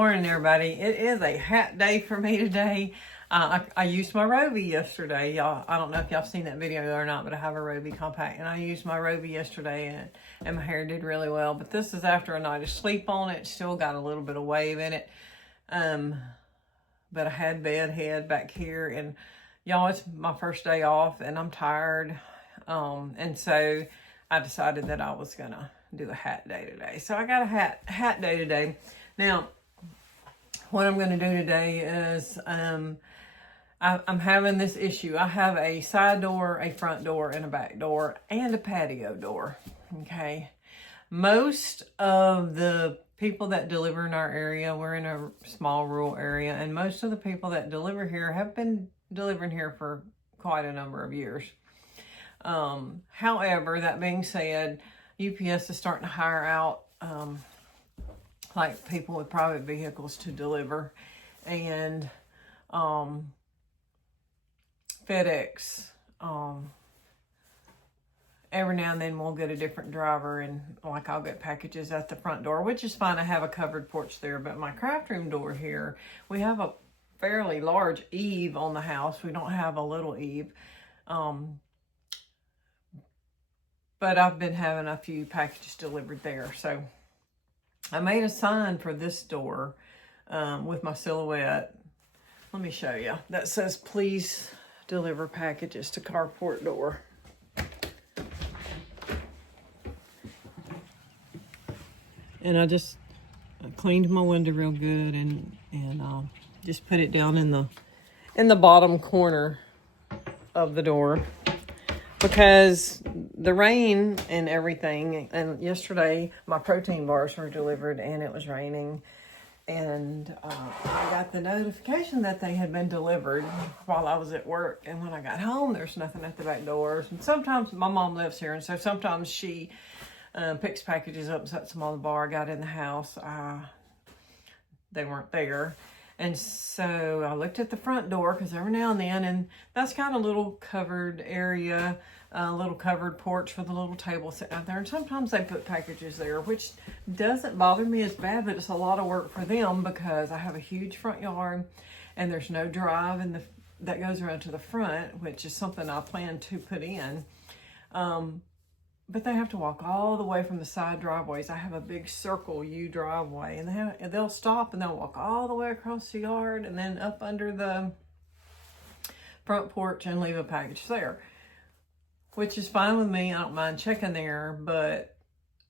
morning, everybody. It is a hat day for me today. I used my Rovi yesterday, y'all. I don't know if y'all seen that video or not, but I have a Rovi compact, and I used my Rovi yesterday, and my hair did really well. But this is after a night of sleep on it. Still got a little bit of wave in it. But I had bed head back here, and y'all, it's my first day off, and I'm tired. And so I decided that I was gonna do a hat day today. So I got a hat day today. Now, what I'm going to do today is I'm having this issue. I have a side door, a front door, and a back door, and a patio door. Okay. Most of the people that deliver in our area, we're in a small rural area, and most of the people that deliver here have been delivering here for quite a number of years. However, that being said, UPS is starting to hire out like people with private vehicles to deliver, and FedEx, every now and then we'll get a different driver, and like I'll get packages at the front door, which is fine. I have a covered porch there, but my craft room door here, we have a fairly large eave on the house. We don't have a little eave. But I've been having a few packages delivered there. So I made a sign for this door with my silhouette. Let me show you. That says, please deliver packages to carport door. And I just cleaned my window real good and just put it down in the bottom corner of the door. Because the rain and everything, and yesterday my protein bars were delivered and it was raining, and I got the notification that they had been delivered while I was at work, and when I got home there's nothing at the back doors. And sometimes my mom lives here, and so sometimes she picks packages up and sets them on the bar. I got in the house, they weren't there. And so I looked at the front door, because every now and then, and that's got a little covered area, a little covered porch for the little table sitting out there. And sometimes they put packages there, which doesn't bother me as bad, but it's a lot of work for them because I have a huge front yard and there's no drive that goes around to the front, which is something I plan to put in. But they have to walk all the way from the side driveways. I have a big circle U driveway, and they'll stop and they'll walk all the way across the yard and then up under the front porch and leave a package there, which is fine with me. I don't mind checking there, but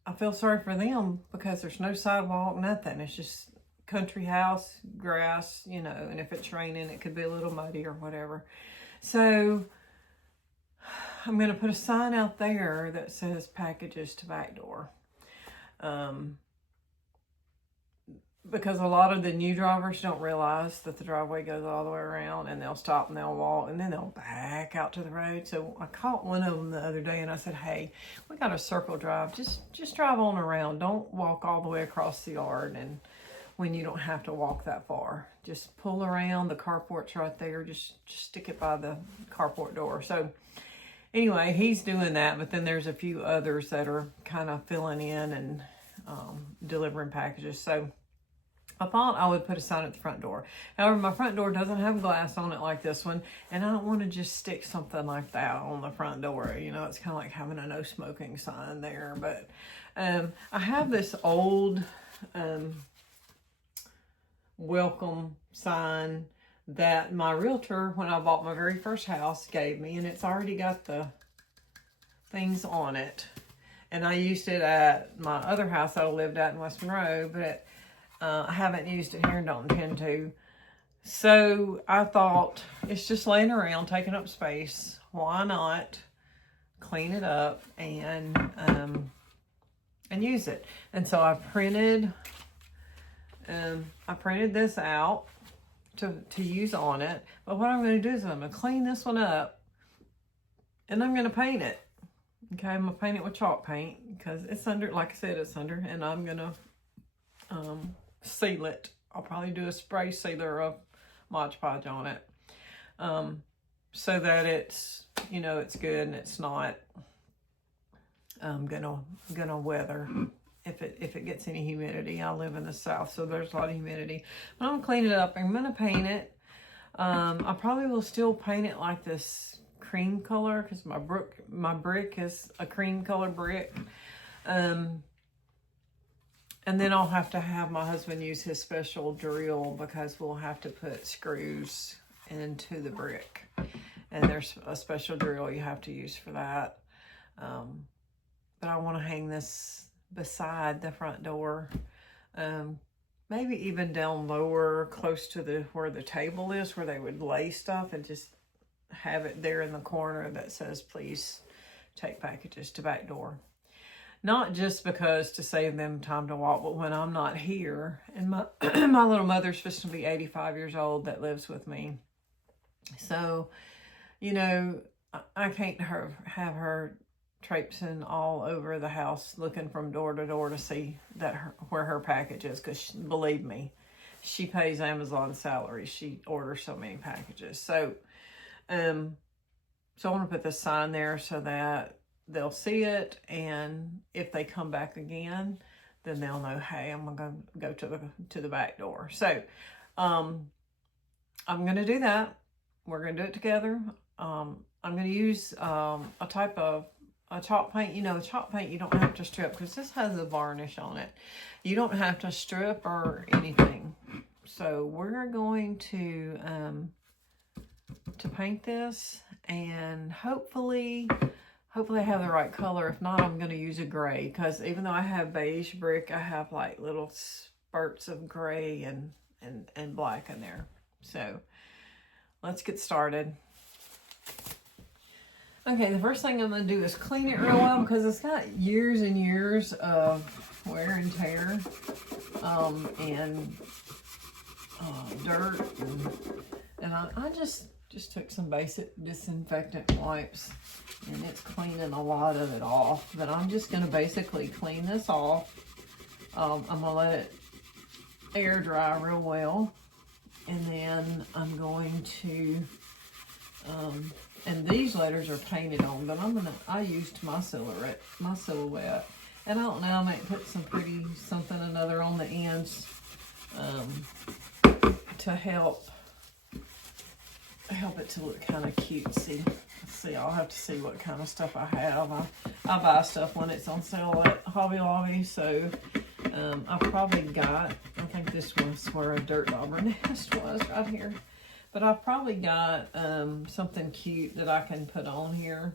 I feel sorry for them because there's no sidewalk, nothing. It's just country house, grass, and if it's raining, it could be a little muddy or whatever. So I'm going to put a sign out there that says packages to back door. Because a lot of the new drivers don't realize that the driveway goes all the way around, and they'll stop and they'll walk and then they'll back out to the road. So I caught one of them the other day and I said, hey, we got a circle drive. Just drive on around. Don't walk all the way across the yard, and when you don't have to walk that far. Just pull around. The carport's right there. Just stick it by the carport door. So anyway, he's doing that, but then there's a few others that are kind of filling in and delivering packages. So I thought I would put a sign at the front door. However, my front door doesn't have glass on it like this one, and I don't want to just stick something like that on the front door. It's kind of like having a no smoking sign there. But I have this old welcome sign that my realtor, when I bought my very first house, gave me, and it's already got the things on it. And I used it at my other house that I lived at in West Monroe, but I haven't used it here and don't intend to. So I thought, it's just laying around taking up space. Why not clean it up and use it? And so I printed this out to use on it. But what I'm going to do is I'm going to clean this one up and I'm going to paint it. Okay, I'm going to paint it with chalk paint because it's under, like I said, it's under, and I'm going to seal it. I'll probably do a spray sealer of Mod Podge on it so that it's, it's good and it's not gonna weather if it gets any humidity. I live in the south, so there's a lot of humidity. But I'm gonna clean it up. I'm gonna paint it. I probably will still paint it like this cream color because my brick is a cream color brick. And then I'll have to have my husband use his special drill because we'll have to put screws into the brick. And there's a special drill you have to use for that. But I want to hang this beside the front door. Maybe even down lower, close to where the table is, where they would lay stuff, and just have it there in the corner that says, please take packages to back door. Not just because to save them time to walk, but when I'm not here, and my my little mother's supposed to be 85 years old that lives with me. So, you know, I can't have her traipsing all over the house looking from door to door to see where her package is, because believe me, she pays Amazon salary. She orders so many packages. So I want to put this sign there so that they'll see it, and if they come back again, then they'll know, hey, I'm gonna go to the back door. So I'm gonna do that. We're gonna do it together. I'm gonna use a type of chalk paint. You know, chalk paint you don't have to strip because this has a varnish on it. You don't have to strip or anything. So we're going to paint this, and hopefully I have the right color. If not, I'm going to use a gray, because even though I have beige brick, I have like little spurts of gray and black in there. So let's get started. Okay, the first thing I'm going to do is clean it real well, because it's got years and years of wear and tear and dirt. And I just took some basic disinfectant wipes, and it's cleaning a lot of it off. But I'm just going to basically clean this off. I'm going to let it air dry real well. And then I'm going to, and these letters are painted on, but I used my silhouette. And I don't know, I might put some pretty something or another on the ends to help it to look kind of cutesy. See, I'll have to see what kind of stuff I have. I buy stuff when it's on sale at Hobby Lobby, so I probably got, I think this was where a dirt dauber nest was right here. But I've probably got something cute that I can put on here.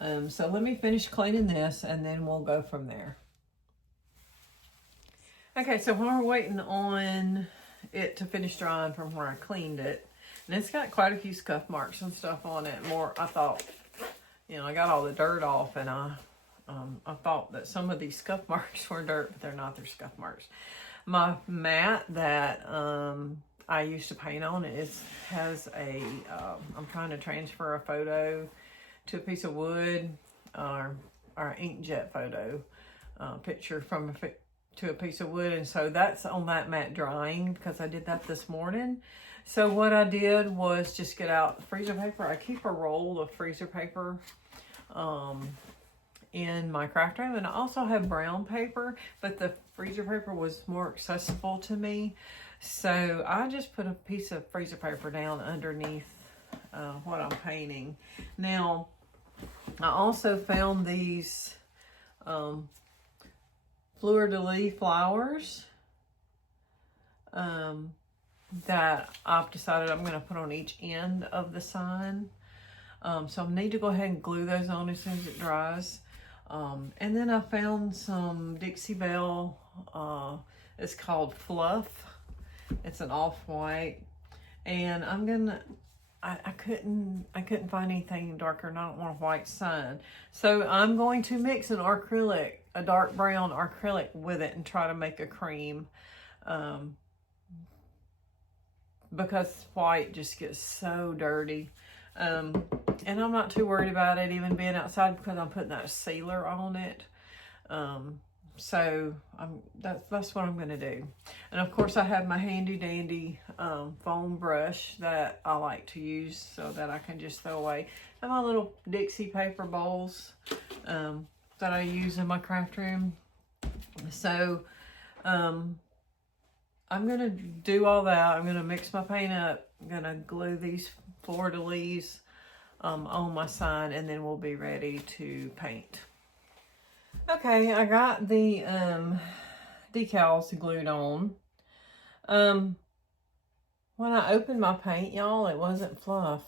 So let me finish cleaning this, and then we'll go from there. Okay, so while we're waiting on it to finish drying from where I cleaned it, and it's got quite a few scuff marks and stuff on it. I thought, you know, I got all the dirt off, and I thought that some of these scuff marks were dirt, but they're not. They're scuff marks. My mat that I used to paint on has a, I'm trying to transfer a photo to a piece of wood, or inkjet photo picture to a piece of wood. And so that's on that mat drying, because I did that this morning. So what I did was just get out freezer paper. I keep a roll of freezer paper in my craft room, and I also have brown paper, but the freezer paper was more accessible to me. So I just put a piece of freezer paper down underneath what I'm painting. Now, I also found these fleur-de-lis flowers that I've decided I'm going to put on each end of the sign. So I need to go ahead and glue those on as soon as it dries. And then I found some Dixie Belle, it's called Fluff. It's an off-white, and I couldn't find anything darker, and I don't want a white sign. So I'm going to mix an acrylic, a dark brown acrylic with it, and try to make a cream. Because white just gets so dirty. And I'm not too worried about it even being outside, because I'm putting that sealer on it. So that's what I'm going to do. And of course I have my handy dandy foam brush that I like to use so that I can just throw away. And my little Dixie paper bowls that I use in my craft room. So, I'm going to do all that. I'm going to mix my paint up. I'm going to glue these fleur-de-lis on my sign, and then we'll be ready to paint. Okay, I got the decals glued on. When I opened my paint, y'all, it wasn't fluff.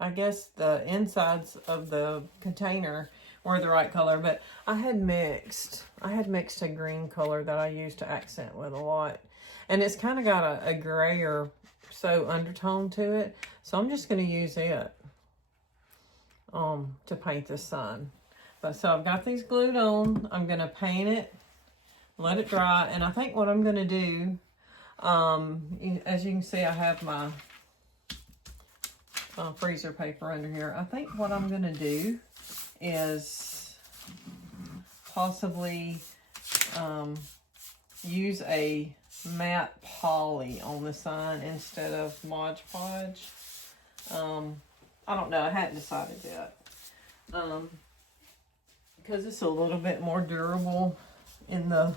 I guess the insides of the container were the right color, but I had mixed a green color that I used to accent with a lot. And it's kind of got a grayer undertone to it. So I'm just going to use it to paint this sign. So I've got these glued on. I'm going to paint it, let it dry. And I think what I'm going to do, as you can see, I have my freezer paper under here. I think what I'm going to do is possibly use a matte poly on the sign instead of Mod Podge. I don't know. I hadn't decided yet. Because it's a little bit more durable in the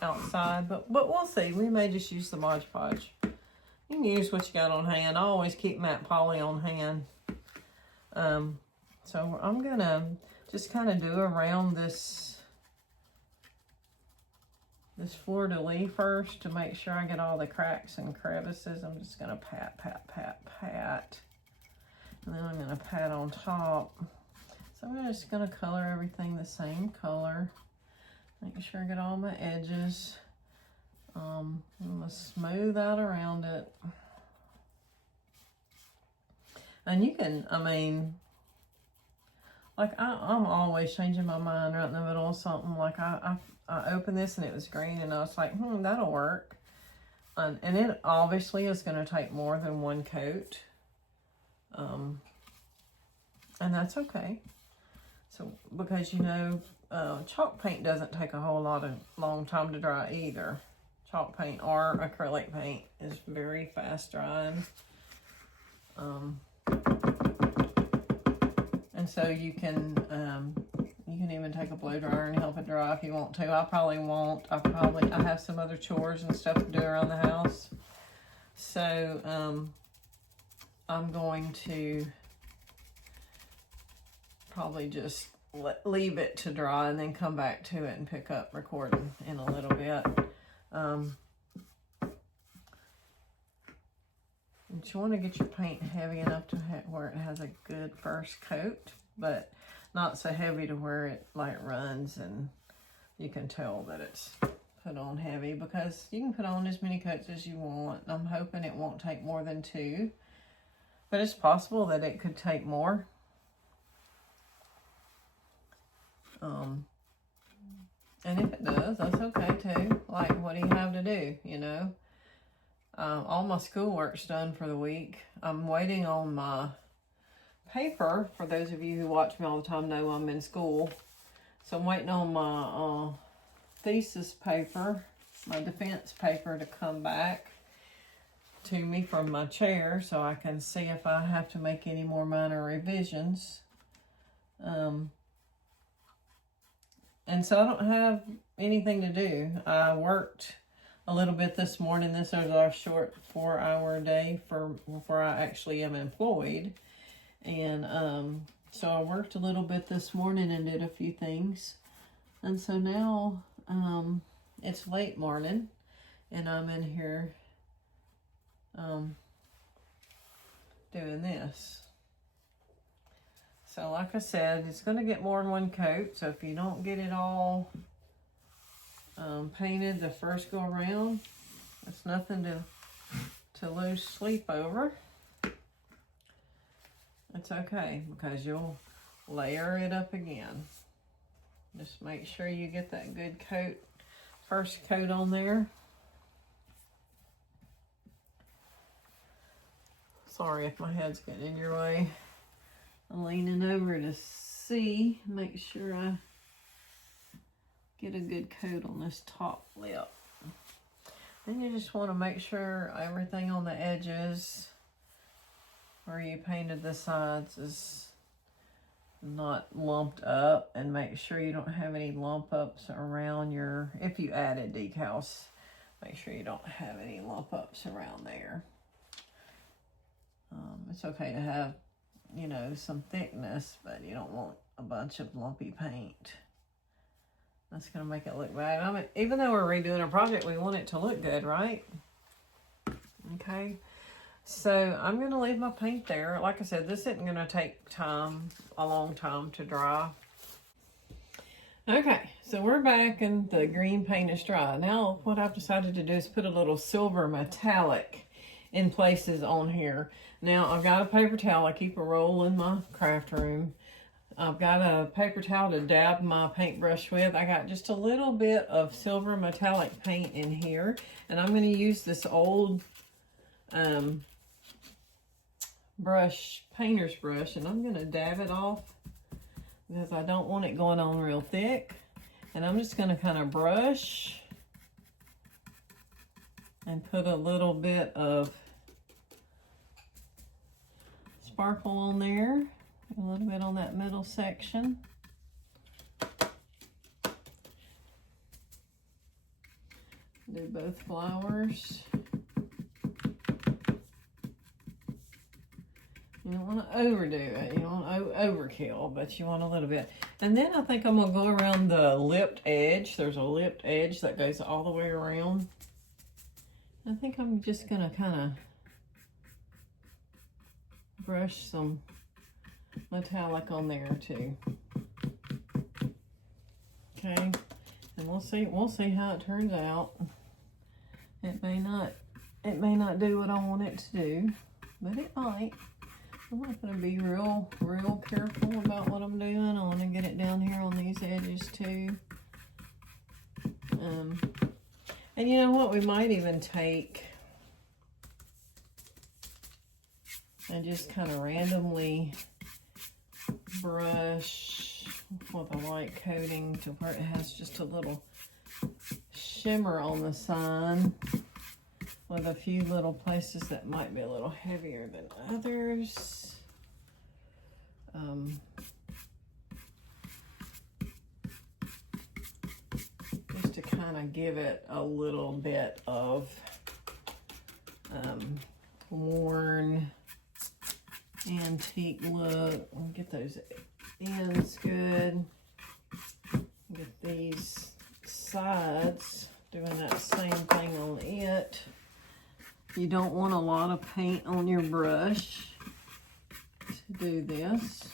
outside, but we'll see. We may just use the Mod Podge. You can use what you got on hand. I always keep matte poly on hand. So I'm gonna just kind of do around this fleur-de-lis first to make sure I get all the cracks and crevices. I'm just gonna pat, pat, pat, pat. And then I'm gonna pat on top. So I'm just gonna color everything the same color. Make sure I get all my edges. I'm gonna smooth out around it. And you can, I mean, like I'm always changing my mind right in the middle of something. Like I opened this and it was green and I was like, that'll work. And it obviously is gonna take more than one coat. And that's okay. So, because chalk paint doesn't take a whole long time to dry either. Chalk paint or acrylic paint is very fast drying. And so you can even take a blow dryer and help it dry if you want to. I probably won't. I have some other chores and stuff to do around the house. So, I'm going to probably just leave it to dry and then come back to it and pick up recording in a little bit. But you want to get your paint heavy enough to where it has a good first coat, but not so heavy to where it like runs and you can tell that it's put on heavy, because you can put on as many coats as you want. I'm hoping it won't take more than 2, but it's possible that it could take more. And if it does, that's okay too. Like, what do you have to do, all my schoolwork's done for the week. I'm waiting on my paper. For those of you who watch me all the time know I'm in school. So I'm waiting on my thesis paper, my defense paper, to come back to me from my chair so I can see if I have to make any more minor revisions. And so I don't have anything to do. I worked a little bit this morning. This is our short 4-hour day before I actually am employed. And so I worked a little bit this morning and did a few things. And so now it's late morning and I'm in here doing this. So like I said, it's going to get more than one coat. So if you don't get it all painted the first go around, it's nothing to lose sleep over. It's okay, because you'll layer it up again. Just make sure you get that good first coat on there. Sorry if my head's getting in your way. I'm leaning over to see, make sure I get a good coat on this top lip. Then you just want to make sure everything on the edges where you painted the sides is not lumped up, and make sure you don't have any lump ups around your, if you added decals, make sure you don't have any lump ups around there. It's okay to have, you know, some thickness, but you don't want a bunch of lumpy paint. That's going to make it look bad. I mean, even though we're redoing a project, we want it to look good, right? Okay. So I'm going to leave my paint there. Like I said, this isn't going to take time, a long time to dry. Okay, so we're back and the green paint is dry. Now what I've decided to do is put a little silver metallic in places on here. Now I've got a paper towel. I keep a roll in my craft room. I've got a paper towel to dab my paintbrush with. I got just a little bit of silver metallic paint in here, and I'm going to use this old brush, painter's brush, and I'm going to dab it off because I don't want it going on real thick. And I'm just going to kind of brush and put a little bit of sparkle on there, a little bit on that middle section. Do both flowers. You don't want to overdo it. You don't want to overkill, but you want a little bit. And then I think I'm going to go around the lipped edge. There's a lipped edge that goes all the way around. I think I'm just going to kind of brush some metallic on there too. Okay, and we'll see how it turns out. It may not do what I want it to do, but it might. I'm not going to be real careful about what I'm doing. I want to get it down here on these edges too. And you know what? We might even take and just kind of randomly brush with a light coating to where it has just a little shimmer on the sign, with a few little places that might be a little heavier than others. Just to kind of give it a little bit of worn antique look. We'll get those ends good. Get these sides doing that same thing on it. You don't want a lot of paint on your brush to do this.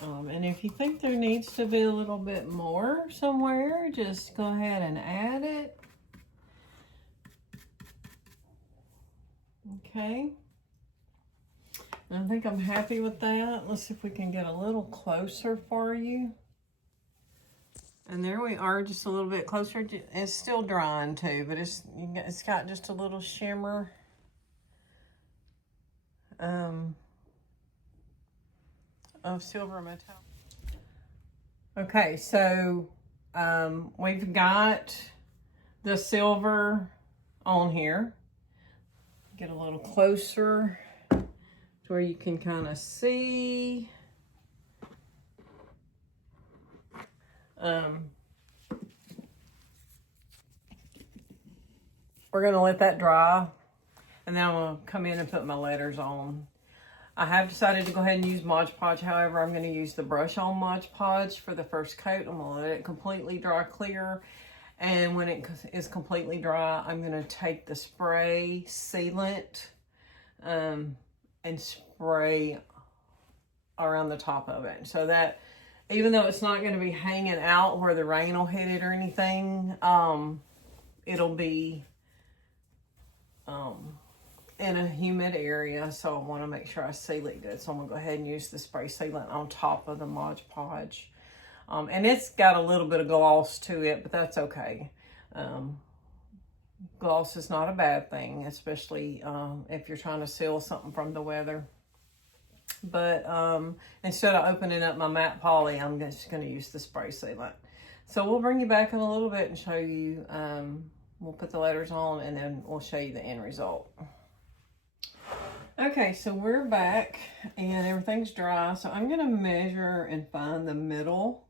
And if you think there needs to be a little bit more somewhere, just go ahead and add it. Okay. And I think I'm happy with that. Let's see if we can get a little closer for you. And there we are, just a little bit closer. It's still drying too, but it's got just a little shimmer. Of silver metal. Okay, so we've got the silver on here. Get a little closer to where you can kind of see. We're going to let that dry, and then I'm going to come in and put my letters on. I have decided to go ahead and use Mod Podge. However, I'm going to use the brush on Mod Podge for the first coat. I'm going to let it completely dry clear. And when it is completely dry, I'm going to take the spray sealant and spray around the top of it. So that even though it's not going to be hanging out where the rain will hit it or anything, it'll be in a humid area, so I want to make sure I seal it good. So I'm going to go ahead and use the spray sealant on top of the Mod Podge. And it's got a little bit of gloss to it, but that's okay. Gloss is not a bad thing, especially if you're trying to seal something from the weather. But instead of opening up my matte poly, I'm just going to use the spray sealant. So we'll bring you back in a little bit and show you, we'll put the letters on and then we'll show you the end result. Okay, so we're back and everything's dry. So I'm gonna measure and find the middle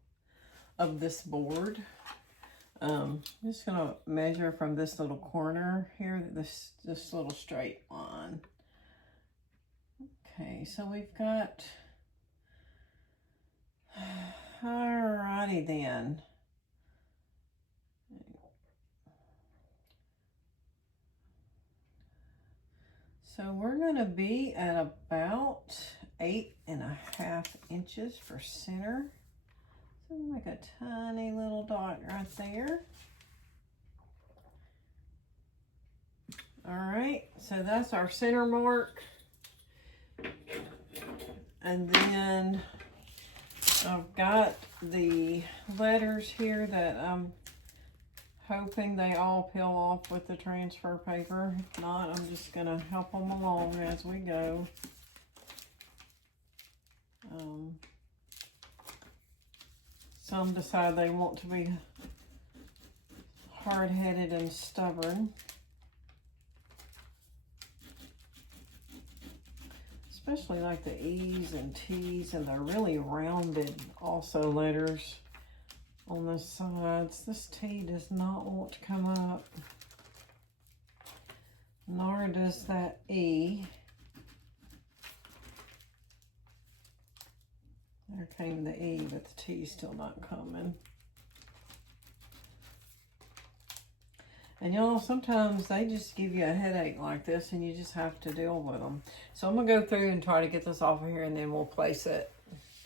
of this board. I'm just gonna measure from this little corner here, this little straight line. Okay, so we've got, alrighty then. So we're gonna be at about 8.5 inches for center. So make a tiny little dot right there. All right, so that's our center mark. And then I've got the letters here that I'm hoping they all peel off with the transfer paper. If not, I'm just gonna help them along as we go. Some decide they want to be hard-headed and stubborn. Especially like the E's and T's and the really rounded also letters on the sides. This T does not want to come up, nor does that E. There came the E, but the T's still not coming. And y'all, sometimes they just give you a headache like this and you just have to deal with them. So I'm gonna go through and try to get this off of here and then we'll place it.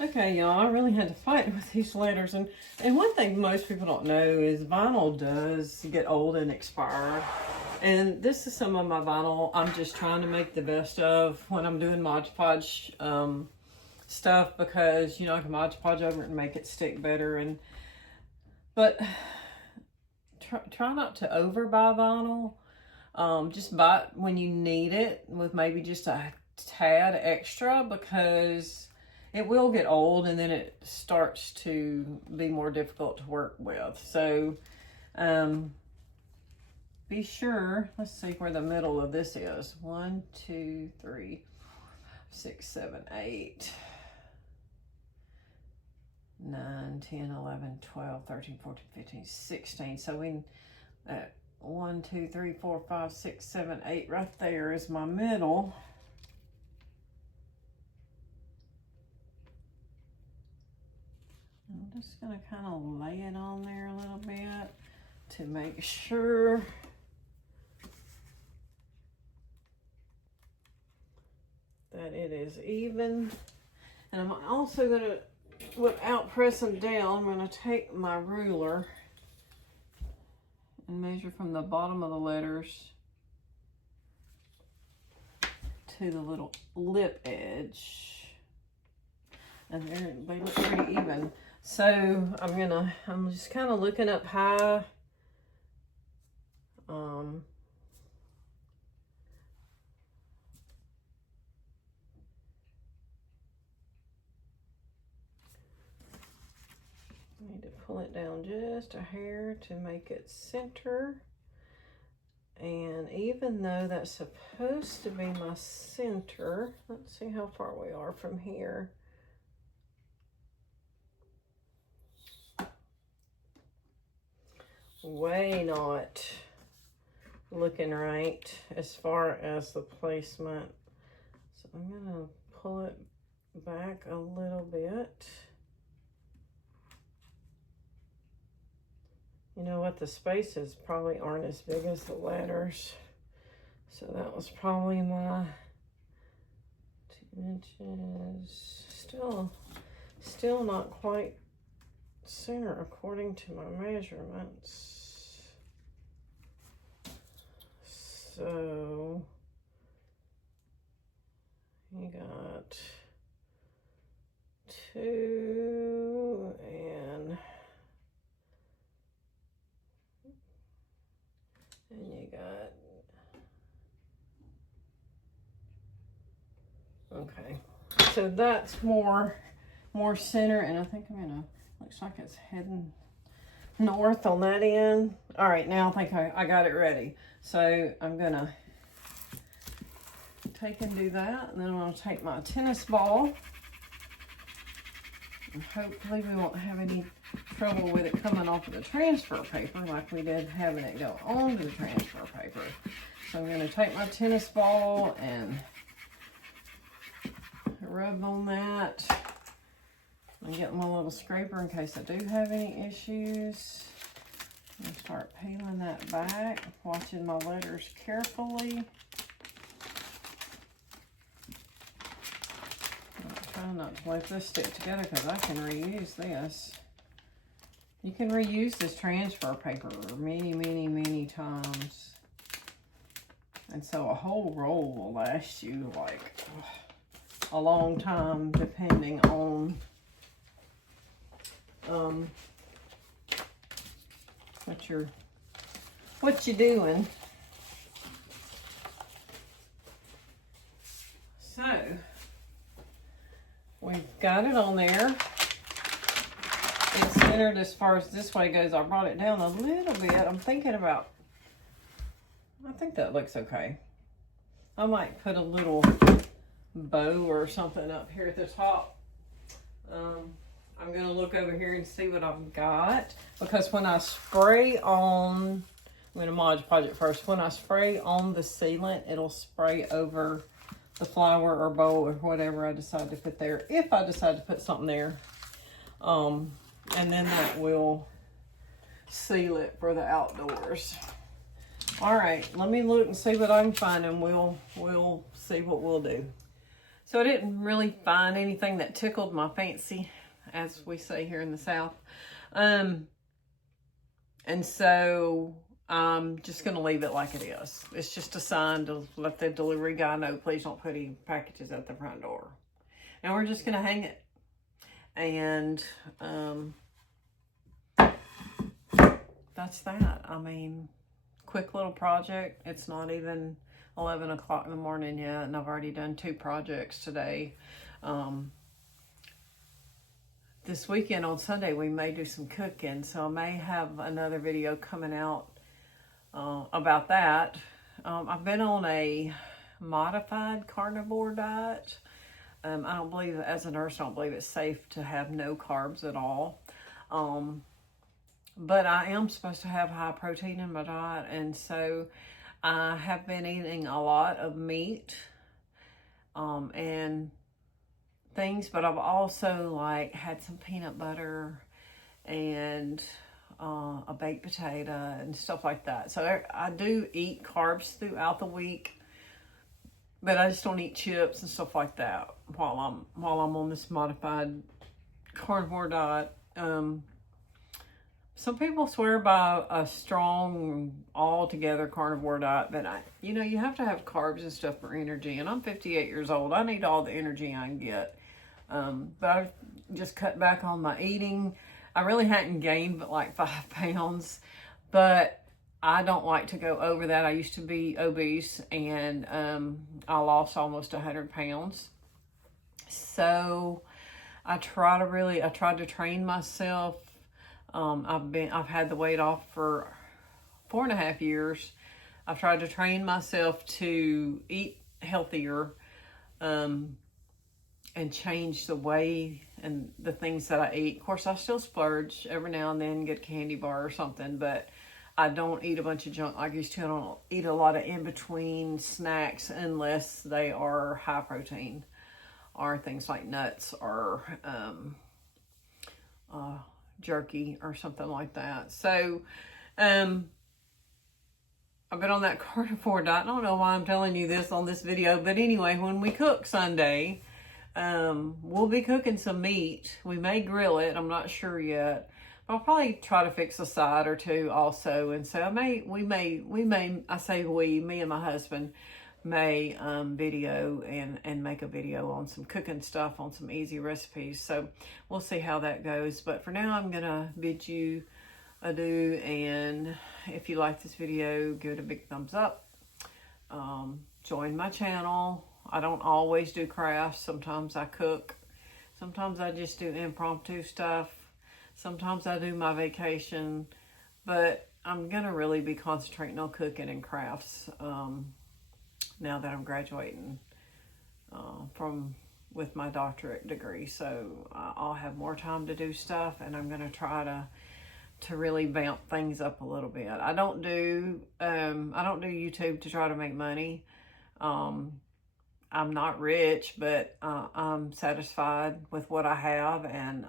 Okay, y'all, I really had to fight with these letters. And one thing most people don't know is vinyl does get old and expire. And this is some of my vinyl I'm just trying to make the best of when I'm doing Mod Podge stuff, because, you know, I can Mod Podge over it and make it stick better. But try not to overbuy vinyl. Just buy it when you need it with maybe just a tad extra, because it will get old and then it starts to be more difficult to work with. So be sure, let's see where the middle of this is. 1, 2, 3, 6, 7, 8, 9, 10, 11, 12, 13, 14, 15, 16. So we 1, 2, 3, 4, 5, 6, 7, 8 right there is my middle. I'm just gonna kind of lay it on there a little bit to make sure that it is even. And I'm also gonna, without pressing down, I'm gonna take my ruler and measure from the bottom of the letters to the little lip edge. And they look pretty even. So I'm just kind of looking up high. Need to pull it down just a hair to make it center. And even though that's supposed to be my center, let's see how far we are from here. Way not looking right as far as the placement. So I'm gonna pull it back a little bit. You know what, the spaces probably aren't as big as the letters. So that was probably my 2 inches. Still not quite center according to my measurements. So you got 2 and you got, okay. So that's more center, and I think I'm gonna, looks like it's heading north on that end. All right, now I think I got it ready. So I'm gonna take and do that. And then I'm going to take my tennis ball. And hopefully we won't have any trouble with it coming off of the transfer paper like we did having it go onto the transfer paper. So I'm going to take my tennis ball and rub on that. And get my little scraper in case I do have any issues. And start peeling that back, watching my letters carefully. I'm trying not to let this stick together because I can reuse this. You can reuse this transfer paper many, many, many times. And so a whole roll will last you like a long time depending on what you're doing. So we've got it on there. It's centered as far as this way goes. I brought it down a little bit. I'm thinking about, I think that looks okay. I might put a little bow or something up here at the top. I'm going to look over here and see what I've got. Because when I spray on, I'm going to Mod Podge it first. When I spray on the sealant, it'll spray over the flower or bowl or whatever I decide to put there. If I decide to put something there. And then that will seal it for the outdoors. All right, let me look and see what I can find, and we'll see what we'll do. So I didn't really find anything that tickled my fancy, as we say here in the South. And so I'm just going to leave it like it is. It's just a sign to let the delivery guy know, please don't put any packages at the front door. And we're just going to hang it. And that's that. I mean, quick little project. It's not even 11 o'clock in the morning yet, and I've already done 2 projects today. This weekend on Sunday, we may do some cooking, so I may have another video coming out about that. I've been on a modified carnivore diet. I don't believe, as a nurse, I don't believe it's safe to have no carbs at all. But I am supposed to have high protein in my diet, and so I have been eating a lot of meat and things, but I've also like had some peanut butter and a baked potato and stuff like that. So I do eat carbs throughout the week, but I just don't eat chips and stuff like that while I'm on this modified carnivore diet. Some people swear by a strong, all-together carnivore diet, but you have to have carbs and stuff for energy. And I'm 58 years old. I need all the energy I can get. But I've just cut back on my eating. I really hadn't gained but like 5 pounds, but I don't like to go over that. I used to be obese, and I lost almost 100 pounds. So I tried to train myself. I've had the weight off for 4.5 years. I've tried to train myself to eat healthier, and change the way and the things that I eat. Of course, I still splurge every now and then, get a candy bar or something, but I don't eat a bunch of junk like I used to. I don't eat a lot of in-between snacks unless they are high protein, or things like nuts or jerky or something like that. So I've been on that carnivore diet. I don't know why I'm telling you this on this video, but anyway, when we cook Sunday, we'll be cooking some meat. We may grill it. I'm not sure yet. But I'll probably try to fix a side or 2 also. And so me and my husband may video and make a video on some cooking stuff, on some easy recipes. So we'll see how that goes. But for now, I'm gonna bid you adieu. And if you like this video, give it a big thumbs up. Join my channel. I don't always do crafts. Sometimes I cook. Sometimes I just do impromptu stuff. Sometimes I do my vacation. But I'm going to really be concentrating on cooking and crafts now that I'm graduating with my doctorate degree. So I'll have more time to do stuff, and I'm going to try to really vamp things up a little bit. I don't do YouTube to try to make money. I'm not rich, but I'm satisfied with what I have, and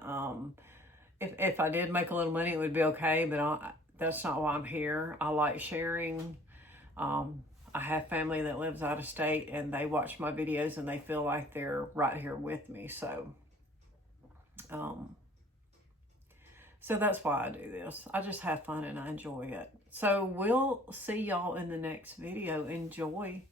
if I did make a little money, it would be okay, but that's not why I'm here. I like sharing. I have family that lives out of state, and they watch my videos, and they feel like they're right here with me. So that's why I do this. I just have fun and I enjoy it. So we'll see y'all in the next video. Enjoy.